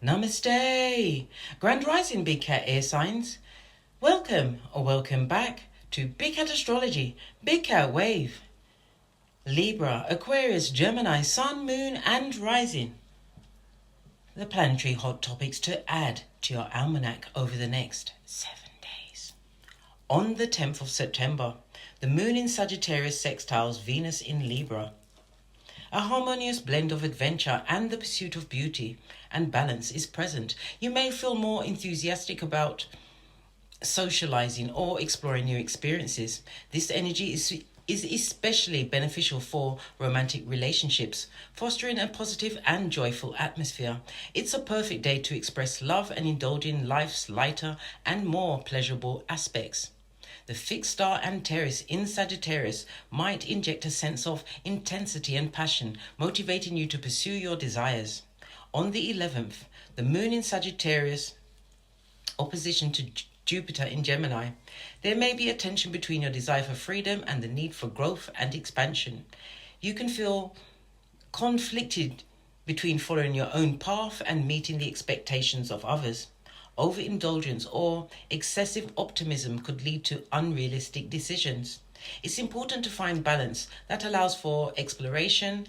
Namaste! Grand Rising Big Cat Air Signs. Welcome or welcome back to Big Cat Astrology, Big Cat Wave. Libra, Aquarius, Gemini, Sun, Moon and Rising. The planetary hot topics to add to your almanac over the next 7 days. On the 10th of September, the Moon in Sagittarius sextiles Venus in Libra. A harmonious blend of adventure and the pursuit of beauty and balance is present. You may feel more enthusiastic about socializing or exploring new experiences. This energy is especially beneficial for romantic relationships, fostering a positive and joyful atmosphere. It's a perfect day to express love and indulge in life's lighter and more pleasurable aspects. The fixed star Antares in Sagittarius might inject a sense of intensity and passion, motivating you to pursue your desires. On the 11th, the Moon in Sagittarius, opposition to Jupiter in Gemini. There may be a tension between your desire for freedom and the need for growth and expansion. You can feel conflicted between following your own path and meeting the expectations of others. Overindulgence or excessive optimism could lead to unrealistic decisions. It's important to find balance that allows for exploration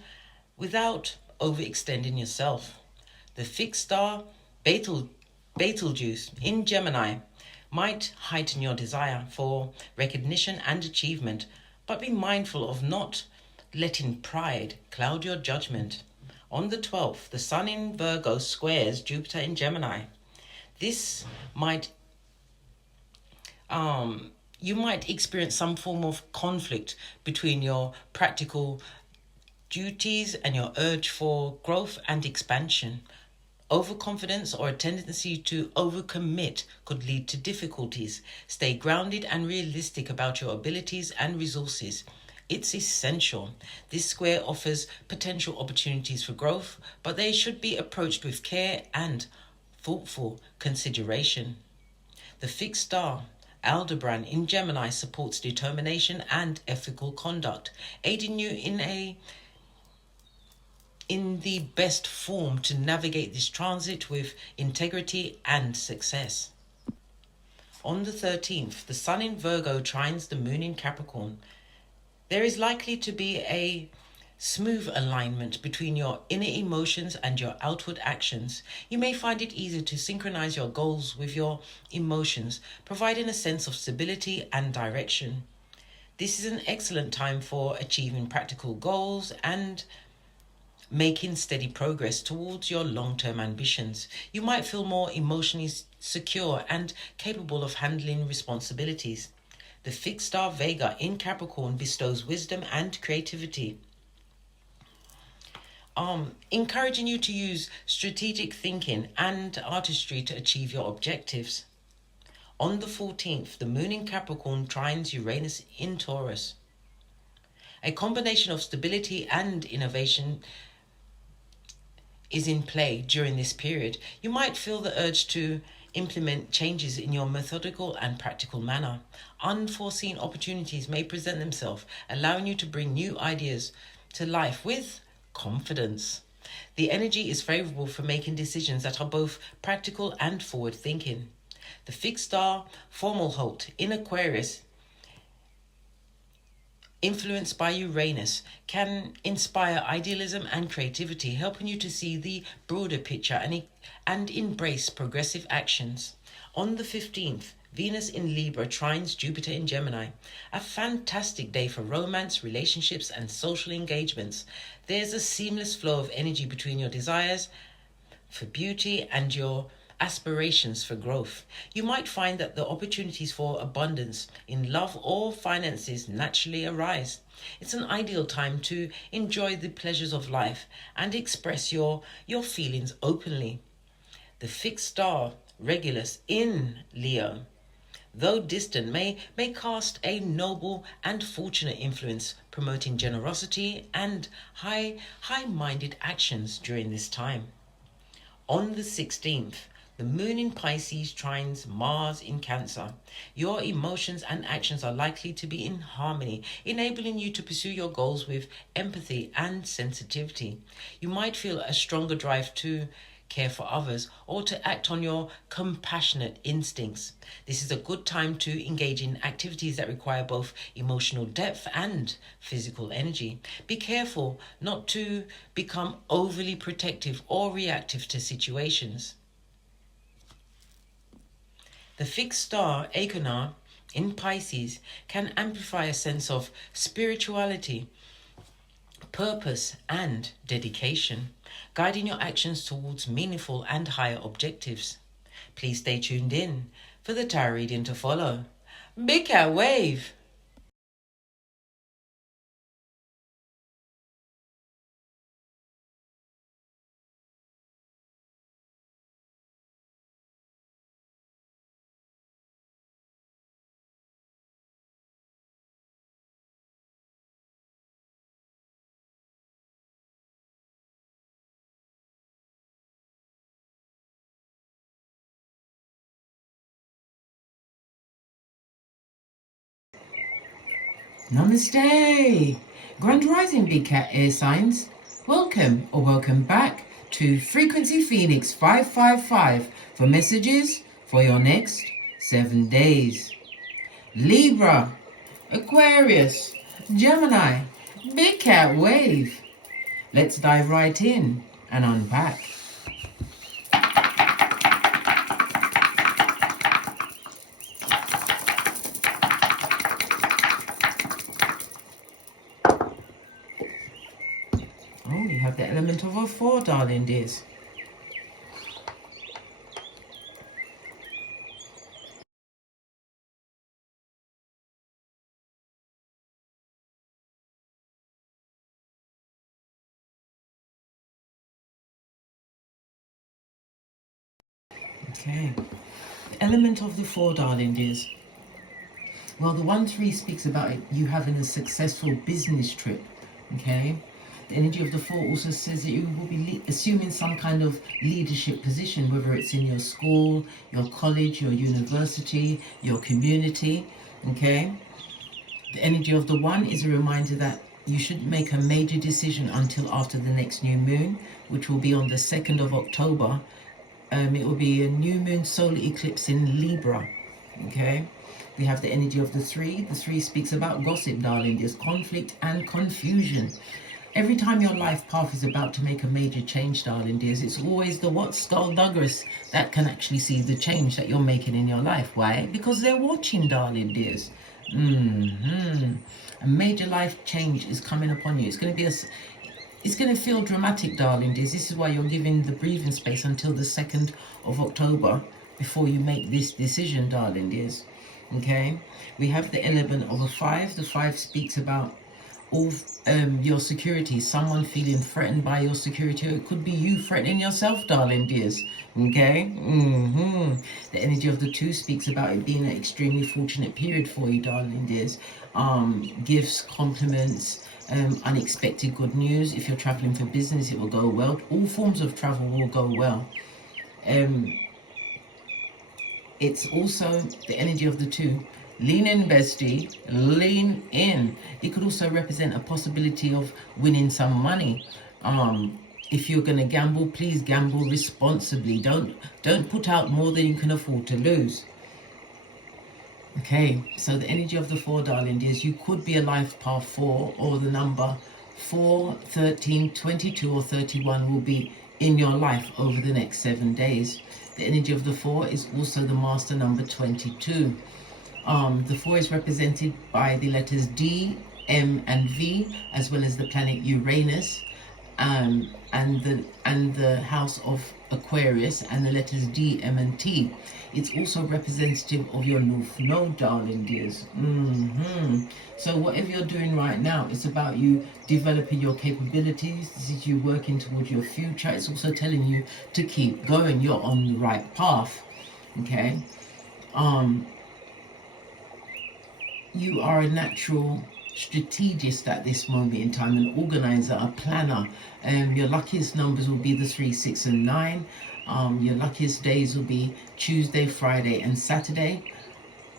without overextending yourself. The fixed star Betelgeuse in Gemini might heighten your desire for recognition and achievement, but be mindful of not letting pride cloud your judgment. On the 12th, the Sun in Virgo squares Jupiter in Gemini. This might, you might experience some form of conflict between your practical duties and your urge for growth and expansion. Overconfidence or a tendency to overcommit could lead to difficulties. Stay grounded and realistic about your abilities and resources. It's essential. This square offers potential opportunities for growth, but they should be approached with care and thoughtful consideration. The fixed star Aldebaran in Gemini supports determination and ethical conduct, aiding you in the best form to navigate this transit with integrity and success. On the 13th, the Sun in Virgo trines the Moon in Capricorn. There is likely to be a smooth alignment between your inner emotions and your outward actions. You may find it easier to synchronize your goals with your emotions, providing a sense of stability and direction. This is an excellent time for achieving practical goals and making steady progress towards your long-term ambitions. You might feel more emotionally secure and capable of handling responsibilities. The fixed star Vega in Capricorn bestows wisdom and creativity, encouraging you to use strategic thinking and artistry to achieve your objectives. On the 14th, the Moon in Capricorn trines Uranus in Taurus. A combination of stability and innovation is in play during this period. You might feel the urge to implement changes in your methodical and practical manner. Unforeseen opportunities may present themselves, allowing you to bring new ideas to life with confidence. The energy is favorable for making decisions that are both practical and forward-thinking. The fixed star Fomalhaut in Aquarius, influenced by Uranus, can inspire idealism and creativity, helping you to see the broader picture and embrace progressive actions. On the 15th, Venus in Libra trines Jupiter in Gemini. A fantastic day for romance, relationships, and social engagements. There's a seamless flow of energy between your desires for beauty and your aspirations for growth. You might find that the opportunities for abundance in love or finances naturally arise. It's an ideal time to enjoy the pleasures of life and express your feelings openly. The fixed star Regulus in Leo, though distant, may cast a noble and fortunate influence, promoting generosity and high-minded actions during this time. On the 16th, the Moon in Pisces trines Mars in Cancer. Your emotions and actions are likely to be in harmony, enabling you to pursue your goals with empathy and sensitivity. You might feel a stronger drive to care for others, or to act on your compassionate instincts. This is a good time to engage in activities that require both emotional depth and physical energy. Be careful not to become overly protective or reactive to situations. The fixed star Achenar in Pisces can amplify a sense of spirituality, purpose, and dedication, guiding your actions towards meaningful and higher objectives. Please stay tuned in for the tarot reading to follow. Big Cat Wave! Namaste! Grand Rising Big Cat Air Signs. Welcome or welcome back to Frequency Phoenix 555 for messages for your next 7 days. Libra, Aquarius, Gemini, Big Cat Wave. Let's dive right in and unpack. Oh, we have the element of a 4, darling dears. Okay, the element of the 4, darling dears. Well, the 1-3 speaks about you having a successful business trip, okay? The energy of the 4 also says that you will be assuming some kind of leadership position, whether it's in your school, your college, your university, your community, okay? The energy of the 1 is a reminder that you shouldn't make a major decision until after the next new moon, which will be on the 2nd of October. It will be a new moon solar eclipse in Libra, okay? We have the energy of the 3. The 3 speaks about gossip, darling. There's conflict and confusion. Every time your life path is about to make a major change, darling dears, it's always the what skullduggeress that can actually see the change that you're making in your life. Why? Because they're watching, darling dears. A major life change is coming upon you. It's going to feel dramatic, darling dears. This is why you're giving the breathing space until the 2nd of October before you make this decision, darling dears. Okay, we have the element of a 5. The 5 speaks about all your security, someone feeling threatened by your security. It could be you threatening yourself, darling dears. Okay, the energy of the 2 speaks about it being an extremely fortunate period for you, darling dears. Gifts, compliments, unexpected good news. If you're traveling for business, it will go well. All forms of travel will go well. It's also the energy of the 2. Lean in, bestie. Lean in. It could also represent a possibility of winning some money. If you're going to gamble, please gamble responsibly. Don't put out more than you can afford to lose. Okay, so the energy of the 4, darling dears, you could be a life path 4, or the number 4, 13, 22, or 31 will be in your life over the next 7 days. The energy of the 4 is also the master number 22. The 4 is represented by the letters D, M, and V, as well as the planet Uranus, and the house of Aquarius, and the letters D, M, and T. It's also representative of your North Node, darling dears. So whatever you're doing right now, it's about you developing your capabilities. This is you working towards your future. It's also telling you to keep going. You're on the right path. Okay. You are a natural strategist at this moment in time, an organizer, a planner. Your luckiest numbers will be the 3, 6, and 9. Your luckiest days will be Tuesday, Friday, and Saturday.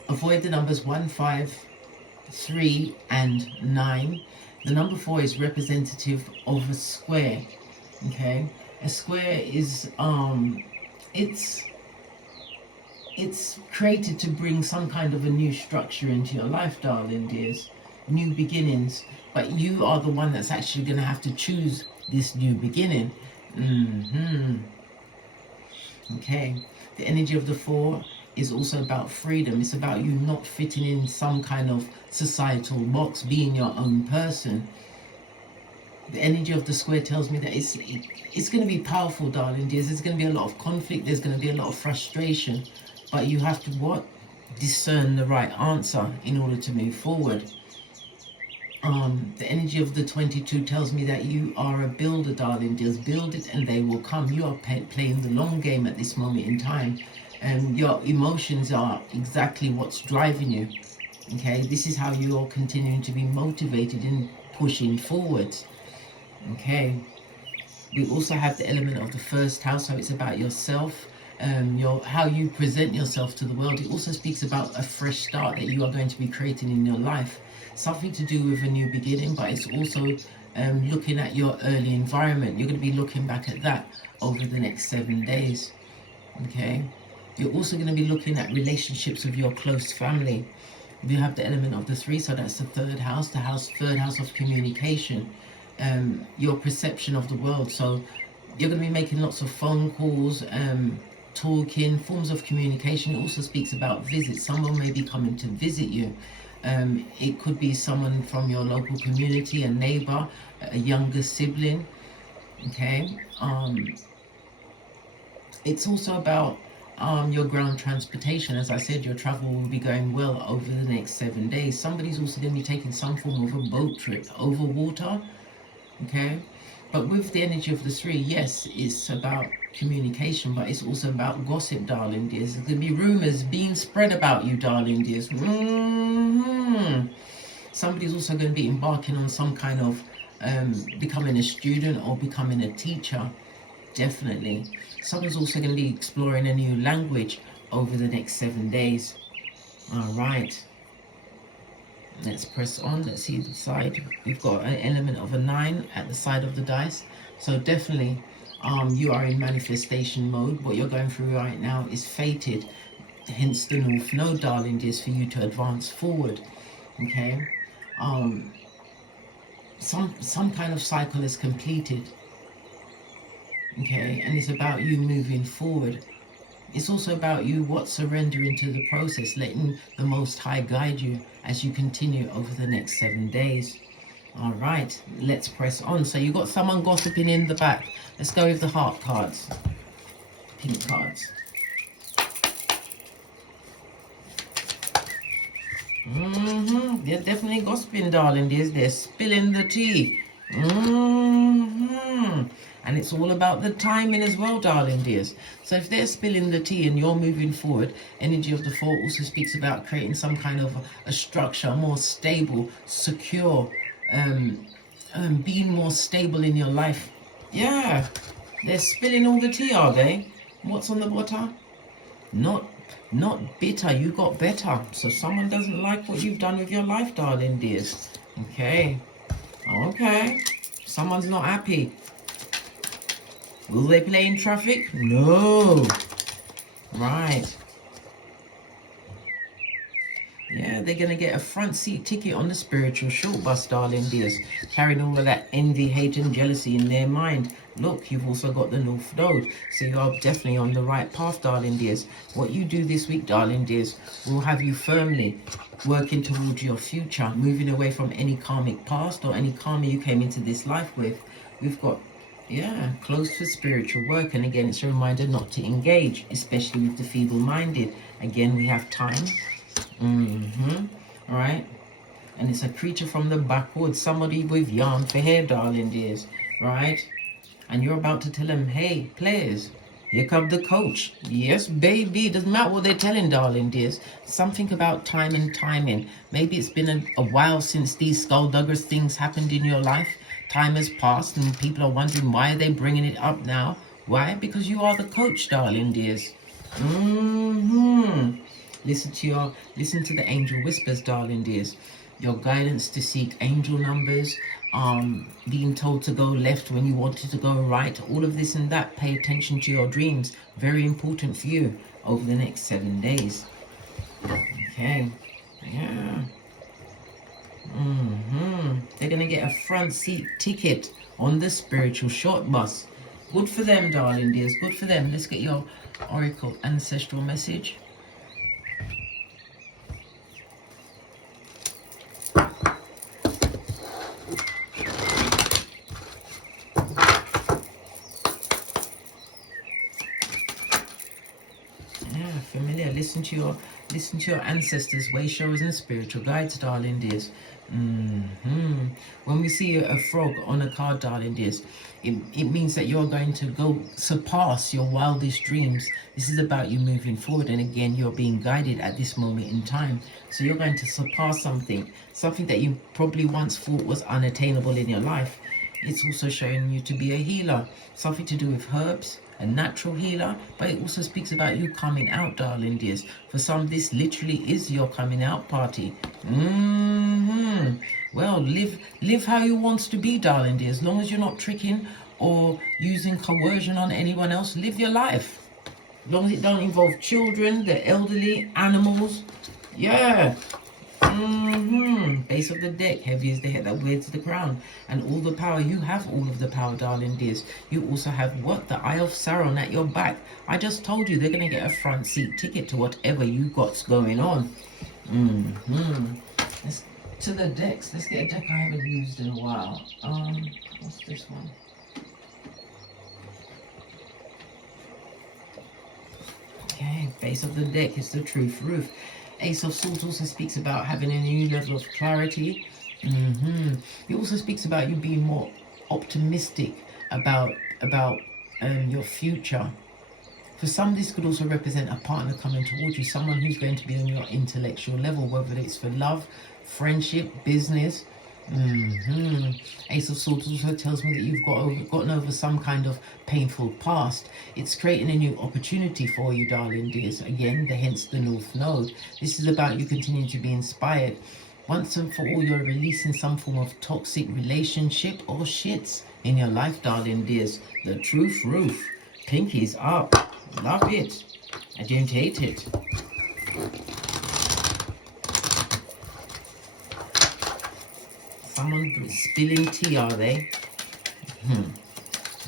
Avoid the numbers 1, 5, 3, and 9. The number 4 is representative of a square. Okay, A square is it's created to bring some kind of a new structure into your life, darling dears. New beginnings. But you are the one that's actually going to have to choose this new beginning. Okay. The energy of the 4 is also about freedom. It's about you not fitting in some kind of societal box, being your own person. The energy of the square tells me that it's going to be powerful, darling dears. There's going to be a lot of conflict. There's going to be a lot of frustration. But you have to what? Discern the right answer in order to move forward. The energy of the 22 tells me that you are a builder, darling dears. Build it and they will come. You are playing the long game at this moment in time. And your emotions are exactly what's driving you. Okay, this is how you're continuing to be motivated in pushing forward. Okay, we also have the element of the 1st house, so it's about yourself, how you present yourself to the world. It also speaks about a fresh start that you are going to be creating in your life, something to do with a new beginning, but it's also looking at your early environment. You're going to be looking back at that over the next 7 days. Okay, you're also going to be looking at relationships with your close family. We have the element of the 3, so that's the 3rd house, the 3rd house of communication. Your perception of the world. So you're going to be making lots of phone calls, talking, forms of communication. It also speaks about visits. Someone may be coming to visit you. It could be someone from your local community, a neighbor, a younger sibling. Okay. It's also about your ground transportation. As I said, your travel will be going well over the next 7 days. Somebody's also going to be taking some form of a boat trip over water. Okay, but with the energy of the 3, yes, it's about communication, but it's also about gossip, darling dears. There's going to be rumors being spread about you, darling dears. Somebody's also going to be embarking on some kind of becoming a student or becoming a teacher. Definitely. Someone's also going to be exploring a new language over the next 7 days. All right. Let's press on. Let's see the side. We've got an element of a 9 at the side of the dice. So definitely you are in manifestation mode. What you're going through right now is fated. Hence the North Node, darling dears, for you to advance forward. Okay. Some kind of cycle is completed. Okay. And it's about you moving forward. It's also about you surrendering to the process, letting the Most High guide you as you continue over the next 7 days. All right, let's press on. So you've got someone gossiping in the back. Let's go with the heart cards, pink cards. They're definitely gossiping, darling dears. They're spilling the tea. And it's all about the timing as well, darling dears. So if they're spilling the tea and you're moving forward, energy of the 4 also speaks about creating some kind of a structure, more stable, secure, being more stable in your life. Yeah, they're spilling all the tea, are they? What's on the bottom? Not bitter, you got better. So someone doesn't like what you've done with your life, darling dears. Okay. Someone's not happy. Will they play in traffic? No. Right. Yeah, they're going to get a front seat ticket on the spiritual short bus, darling dears. Carrying all of that envy, hate and jealousy in their mind. Look, you've also got the North Node. So you are definitely on the right path, darling dears. What you do this week, darling dears, will have you firmly working towards your future. Moving away from any karmic past or any karma you came into this life with. We've got closed for spiritual work. And again, it's a reminder not to engage, especially with the feeble-minded. Again, we have time. All right. And it's a creature from the backwoods. Somebody with yarn for hair, darling dears. Right. And you're about to tell them, hey, players, here comes the coach. Yes, baby. Doesn't matter what they're telling, darling dears. Something about time and timing. Maybe it's been a while since these skulldugger's things happened in your life. Time has passed and people are wondering why are they bringing it up now. Why? Because you are the coach, darling dears. Listen to the angel whispers, darling dears. Your guidance to seek angel numbers, being told to go left when you wanted to go right, all of this and that. Pay attention to your dreams. Very important for you over the next 7 days. Okay. Yeah. They're going to get a front seat ticket on the spiritual short bus. Good for them, darling dears. Good for them. Let's get your oracle ancestral message. Yeah, familiar. Listen to your ancestors, way showers, and spiritual guides, darling dears. When we see a frog on a card, darling dears, it means that you're going to go surpass your wildest dreams. This is about you moving forward, and again, you're being guided at this moment in time. So you're going to surpass something that you probably once thought was unattainable in your life. It's also showing you to be a healer, something to do with herbs, a natural healer, but it also speaks about you coming out, darling dears. For some, this literally is your coming out party. Well, live how you want to be, darling dears. As long as you're not tricking or using coercion on anyone else, live your life. As long as it don't involve children, the elderly, animals. Yeah. Base of the deck, heavy is the head that wears the crown, and all the power. You have all of the power, darling dears. You also have what? The Eye of Sauron at your back. I just told you they're going to get a front seat ticket to whatever you got going on. Let's to the decks. Let's get a deck I haven't used in a while. What's this one? Okay, base of the deck is the Truth Roof. Ace of Swords also speaks about having a new level of clarity. It also speaks about you being more optimistic about your future. For some, this could also represent a partner coming towards you, someone who's going to be on your intellectual level, whether it's for love, friendship, business. Ace of Swords also tells me that you've gotten over some kind of painful past. It's creating a new opportunity for you, darling dears. Again, hence the North Node. This is about you continuing to be inspired. Once and for all, you're releasing some form of toxic relationship or shits in your life, darling dears. The Truth Roof. Pinkies up. Love it. I don't hate it. Someone spilling tea, are they?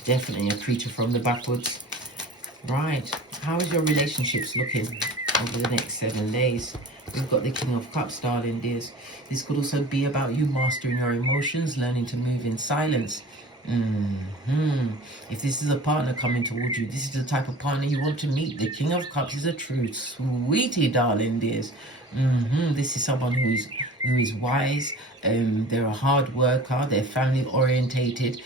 Definitely a creature from the backwoods. Right. How is your relationships looking over the next 7 days? We've got the King of Cups, darling dears. This could also be about you mastering your emotions, learning to move in silence. If this is a partner coming towards you, this is the type of partner you want to meet. The King of Cups is a true sweetie, darling dears. This is someone who is wise. They're a hard worker. They're family orientated.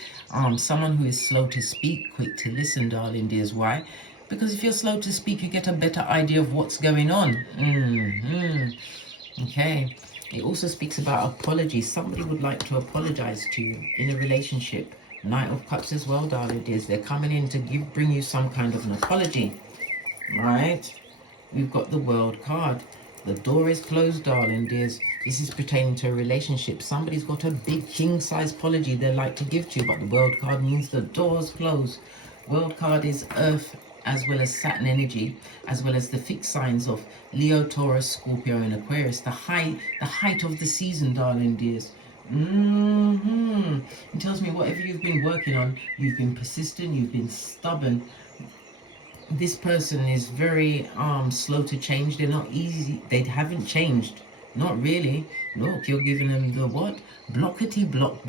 Someone who is slow to speak, quick to listen, darling dears. Why? Because if you're slow to speak, you get a better idea of what's going on. Okay. It also speaks about apologies. Somebody would like to apologize to you in a relationship. Knight of Cups as well, darling dears. They're coming in to bring you some kind of an apology. Right? We've got the World card. The door is closed, darling dears. This is pertaining to a relationship. Somebody's got a big king-size apology they'd like to give to you, but the World card means the door's closed. World card is Earth as well as Saturn energy, as well as the fixed signs of Leo, Taurus, Scorpio, and Aquarius. The height of the season, darling dears. It tells me whatever you've been working on, you've been persistent, you've been stubborn. This person is very slow to change. They're not easy. They haven't changed. Not really. Look, you're giving them the what? Blockety block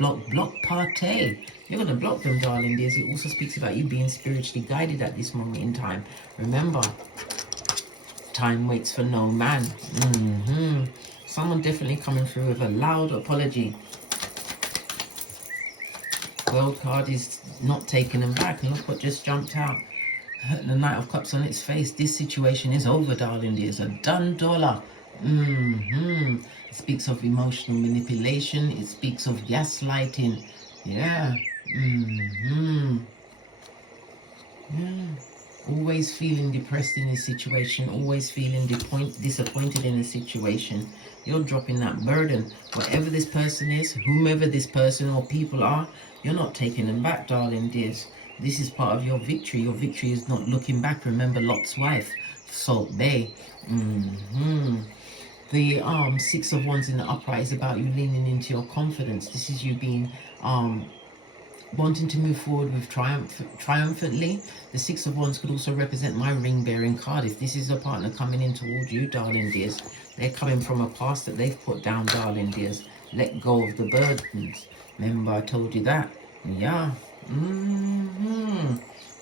party. You're going to block them, darling dears. It also speaks about you being spiritually guided at this moment in time. Remember, time waits for no man. Someone definitely coming through with a loud apology. World card is not taking them back. And look what just jumped out. The Knight of Cups on its face. This situation is over, darling dears. A done dollar. It speaks of emotional manipulation. It speaks of gaslighting. Yeah. Always always feeling depressed in a situation, always feeling disappointed in a situation. You're dropping that burden. Whatever this person is, whomever this person or people are, you're not taking them back, darling dears. This is part of your victory. Your victory is not looking back. Remember Lot's wife, Salt Bay. The Six of Wands in the upright is about you leaning into your confidence. This is you being wanting to move forward with triumphantly. The Six of Wands could also represent my ring bearing card. If this is a partner coming in towards you, darling dears, they're coming from a past that they've put down, darling dears. Let go of the burdens. Remember I told you that. Yeah.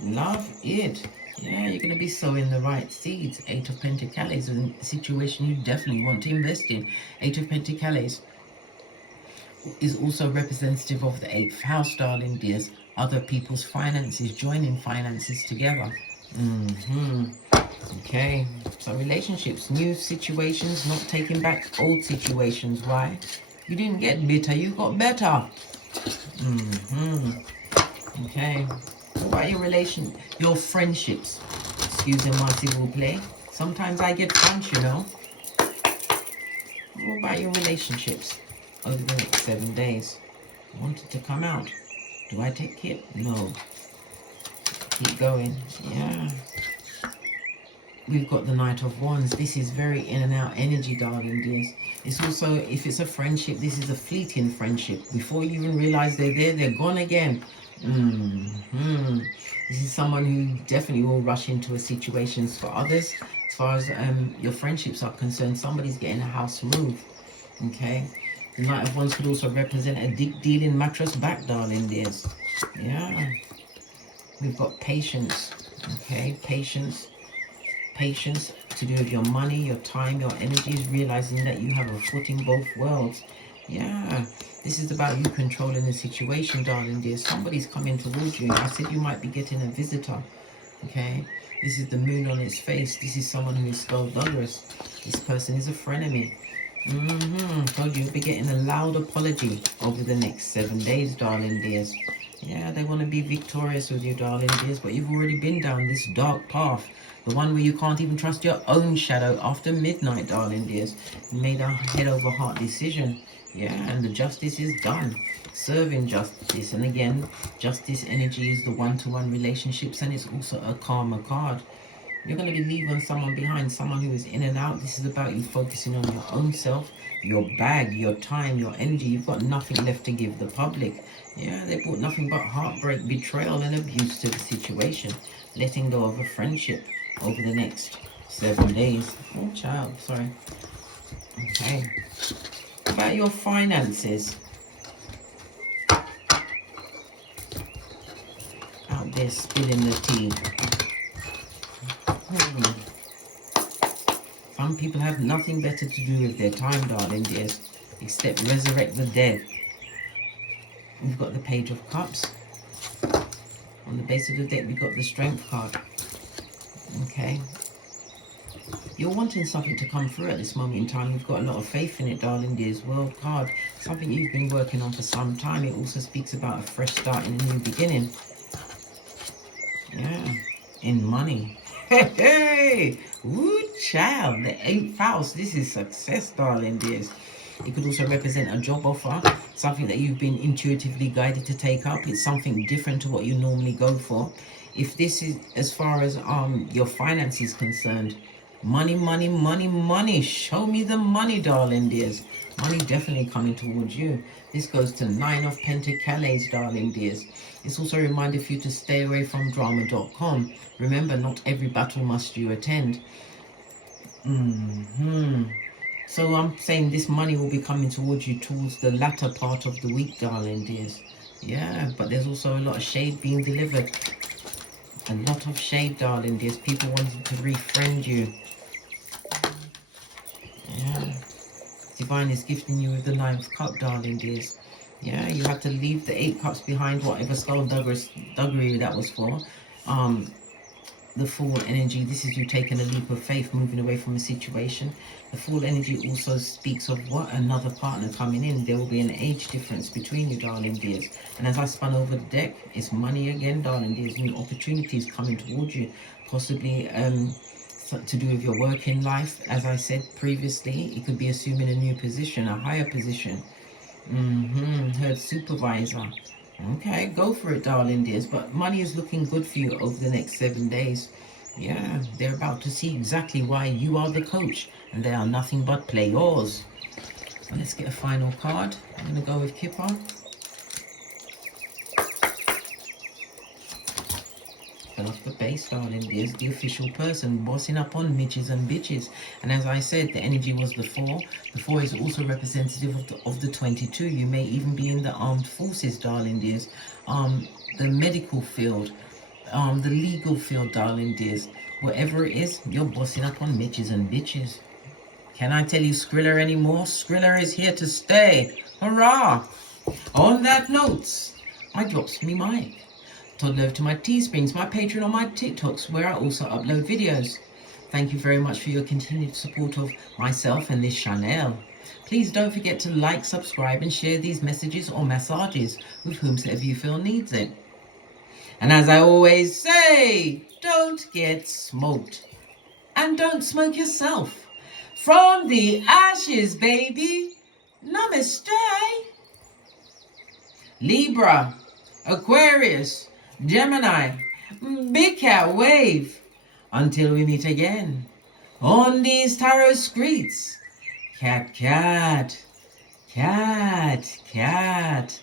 Love it. Yeah, you're going to be sowing the right seeds. Eight of Pentacles is a situation you definitely want to invest in. Eight of Pentacles is also representative of the 8th house, darling dears. Other people's finances, joining finances together. Okay, so relationships, new situations, not taking back old situations. Why? You didn't get bitter, you got better. Okay, what about your friendships? Excuse me, s'il vous plaît. Sometimes I get French, you know. What about your relationships over the next 7 days? Wanted to come out. Do I take it? No. Keep going. Yeah. We've got the Knight of Wands. This is very in and out energy, darling dears. It's also, if it's a friendship, this is a fleeting friendship. Before you even realize they're there, they're gone again. This is someone who definitely will rush into a situation. For others, as far as your friendships are concerned, somebody's getting a house move. Okay. The Knight of Wands could also represent a deep dealing mattress back, darling dears. Yeah. We've got patience. Okay. Patience to do with your money, your time, your energies, realizing that you have a foot in both worlds. Yeah, this is about you controlling the situation, darling dear. Somebody's coming towards you. I said you might be getting a visitor. Okay, this is the moon on its face. This is someone who is skullduggerous. This person is a frenemy. Told you you'll be getting a loud apology over the next 7 days, darling dears. Yeah, they want to be victorious with you, darling dears, but you've already been down this dark path. The one where you can't even trust your own shadow after midnight, darling dears. You made a head over heart decision. Yeah, and the justice is done. Serving justice. And again, justice energy is the one-to-one relationships, and it's also a karma card. You're going to be leaving someone behind, someone who is in and out. This is about you focusing on your own self, your bag, your time, your energy. You've got nothing left to give the public. Yeah, they brought nothing but heartbreak, betrayal, and abuse to the situation. Letting go of a friendship over the next 7 days. Oh, child, sorry. Okay. About your finances. Out there spilling the tea. Some people have nothing better to do with their time, darling dears, except resurrect the dead. We've got the Page of Cups. On the base of the deck, we've got the Strength card. Okay. You're wanting something to come through at this moment in time. You've got a lot of faith in it, darling dears. World card. Something you've been working on for some time. It also speaks about a fresh start and a new beginning. Yeah. In money. Hey! Woo, child. The 8th house. This is success, darling dears. It could also represent a job offer. Something that you've been intuitively guided to take up. It's something different to what you normally go for. If this is as far as your finance is concerned, money, money, money, money. Show me the money, darling dears. Money definitely coming towards you. This goes to 9 of Pentacles, darling dears. It's also a reminder for you to stay away from drama.com. Remember, not every battle must you attend. So I'm saying this money will be coming towards you towards the latter part of the week, darling dears. Yeah, but there's also a lot of shade being delivered. A lot of shade, darling dears. People wanting to refriend you. Yeah. Divine is gifting you with the 9th cup, darling dears. Yeah, you have to leave the 8 cups behind, whatever skullduggery that was for. the Fool energy, this is you taking a leap of faith, moving away from a situation. The Fool energy also speaks of what? Another partner coming in. There will be an age difference between you, darling dears. And as I spun over the deck, it's money again, darling dears. New opportunities coming towards you, possibly to do with your work in life. As I said previously, it could be assuming a new position, a higher position. Heard supervisor. Okay, go for it, darling dears. But money is looking good for you over the next 7 days. Yeah, they're about to see exactly why you are the coach, and they are nothing but players. And let's get a final card. I'm going to go with Kipper. Fell off the base, darling dears. The official person bossing up on midges and bitches. And as I said, the energy was the 4. The 4 is also representative of the 22. You may even be in the armed forces, darling dears. The medical field, the legal field, darling dears. Whatever it is, you're bossing up on midges and bitches. Can I tell you Skriller anymore? Skriller is here to stay. Hurrah! On that note, I drops me mic. Toddle over to my Teesprings, my Patreon, or my TikToks, where I also upload videos. Thank you very much for your continued support of myself and this channel. Please don't forget to like, subscribe, and share these messages or massages with whomsoever you feel needs it. And as I always say, don't get smoked. And don't smoke yourself. From the ashes, baby. Namaste. Libra, Aquarius, Gemini, Big Cat Wave. Until we meet again on these tarot streets. Cat, cat, cat, cat.